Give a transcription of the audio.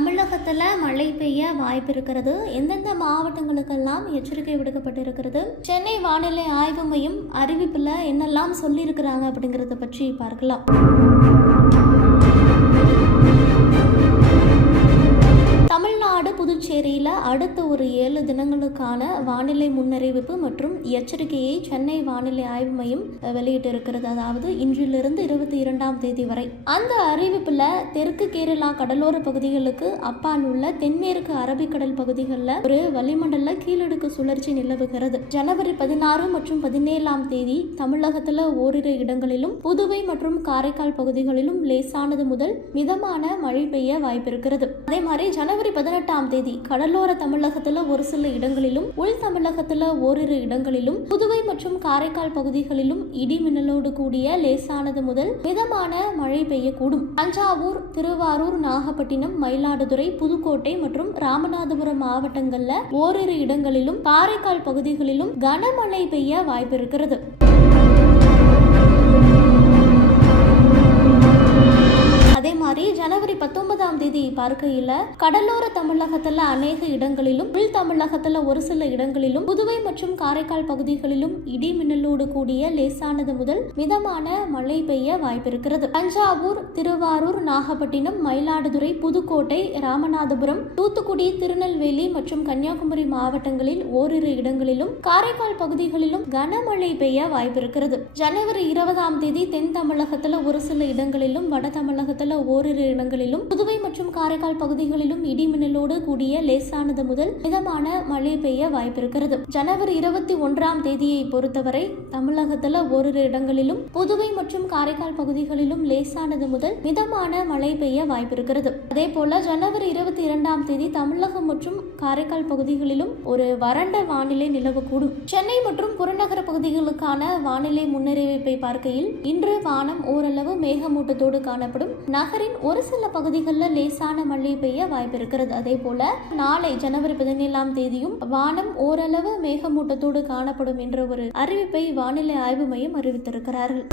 தமிழகத்தில் மழை பெய்ய வாய்ப்பு இருக்கிறது. எந்தெந்த மாவட்டங்களுக்கெல்லாம் எச்சரிக்கை விடுக்கப்பட்டிருக்கிறது? சென்னை வானிலை ஆய்வு மையம் அறிவிப்பில் என்னெல்லாம் சொல்லியிருக்கிறாங்க அப்படிங்கிறத பற்றி பார்க்கலாம். புதுச்சேரியில் அடுத்த ஒரு ஏழு தினங்களுக்கான வானிலை முன்னறிவிப்பு மற்றும் எச்சரிக்கையை சென்னை வானிலை ஆய்வு மையம் வெளியிட்டு இருக்கிறது அதாவது இன்றிலிருந்து இருபத்தி இரண்டாம் தேதி வரை. அந்த அறிவிப்பில் தெற்கு கேரளா கடலோர பகுதிகளுக்கு அப்பால் உள்ள தென்மேற்கு அரபிக்கடல் பகுதிகளில் ஒரு வளிமண்டல கீழடுக்கு சுழற்சி நிலவுகிறது. ஜனவரி பதினாறு மற்றும் பதினேழாம் தேதி தமிழகத்தில் ஓரிரு இடங்களிலும் புதுவை மற்றும் காரைக்கால் பகுதிகளிலும் லேசானது முதல் மிதமான மழை பெய்ய வாய்ப்பிருக்கிறது. அதே மாதிரி ஜனவரி பதினெட்டாம் தேதி கடலோர தமிழகத்துல ஒரு சில இடங்களிலும் உள் தமிழகத்துல ஓரிரு இடங்களிலும் புதுவை மற்றும் காரைக்கால் பகுதிகளிலும் இடி மின்னலோடு கூடிய லேசானது முதல் மிதமான மழை பெய்யக்கூடும். தஞ்சாவூர் திருவாரூர் நாகப்பட்டினம் மயிலாடுதுறை புதுக்கோட்டை மற்றும் ராமநாதபுரம் மாவட்டங்கள்ல ஓரிரு இடங்களிலும் காரைக்கால் பகுதிகளிலும் கனமழை பெய்ய வாய்ப்பிருக்கிறது. வாழ்க்கையில கடலோர தமிழகத்துல அநேக இடங்களிலும் உள் தமிழகத்துல ஒரு சில இடங்களிலும் புதுவை மற்றும் காரைக்கால் பகுதிகளிலும் இடி மின்னலோடு கூடிய லேசானது முதல் மிதமான மழை பெய்ய வாய்ப்பிருக்கிறது. தஞ்சாவூர் திருவாரூர் நாகப்பட்டினம் மயிலாடுதுறை புதுக்கோட்டை ராமநாதபுரம் தூத்துக்குடி திருநெல்வேலி மற்றும் கன்னியாகுமரி மாவட்டங்களில் ஓரிரு இடங்களிலும் காரைக்கால் பகுதிகளிலும் கனமழை பெய்ய வாய்ப்பிருக்கிறது. ஜனவரி இருபதாம் தேதி தென் தமிழகத்துல ஒரு சில இடங்களிலும் வட தமிழகத்துல ஓரிரு இடங்களிலும் புதுவை மற்றும் காரைக்கால் பகுதிகளிலும் இடிமின்னலோடு கூடிய லேசானது முதல் மிதமான மழை பெய்ய வாய்ப்பிருக்கிறது. ஜனவரி இருபத்தி ஒன்றாம் தேதியை பொறுத்தவரை தமிழகத்துல ஓரிரு இடங்களிலும் புதுவை மற்றும் காரைக்கால் பகுதிகளிலும் லேசானது முதல் மிதமான மழை பெய்ய வாய்ப்பிருக்கிறது. அதே போல ஜனவரி இருபத்தி இரண்டாம் தேதி தமிழகம் மற்றும் காரைக்கால் பகுதிகளிலும் ஒரு வறண்ட வானிலை நிலவக்கூடும். சென்னை மற்றும் புறநகர பகுதிகளுக்கான வானிலை முன்னறிவிப்பை பார்க்கையில் இன்று வானம் ஓரளவு மேகமூட்டத்தோடு காணப்படும். நகரின் ஒரு சில பகுதிகளில் லேசான மழை பெய்ய வாய்ப்பிருக்கிறது. அதே போல நாளை ஜனவரி பதினேழாம் தேதியும் வானம் ஓரளவு மேகமூட்டத்தோடு காணப்படும் என்ற ஒரு அறிவிப்பை வானிலை ஆய்வு மையம் அறிவித்திருக்கிறார்கள்.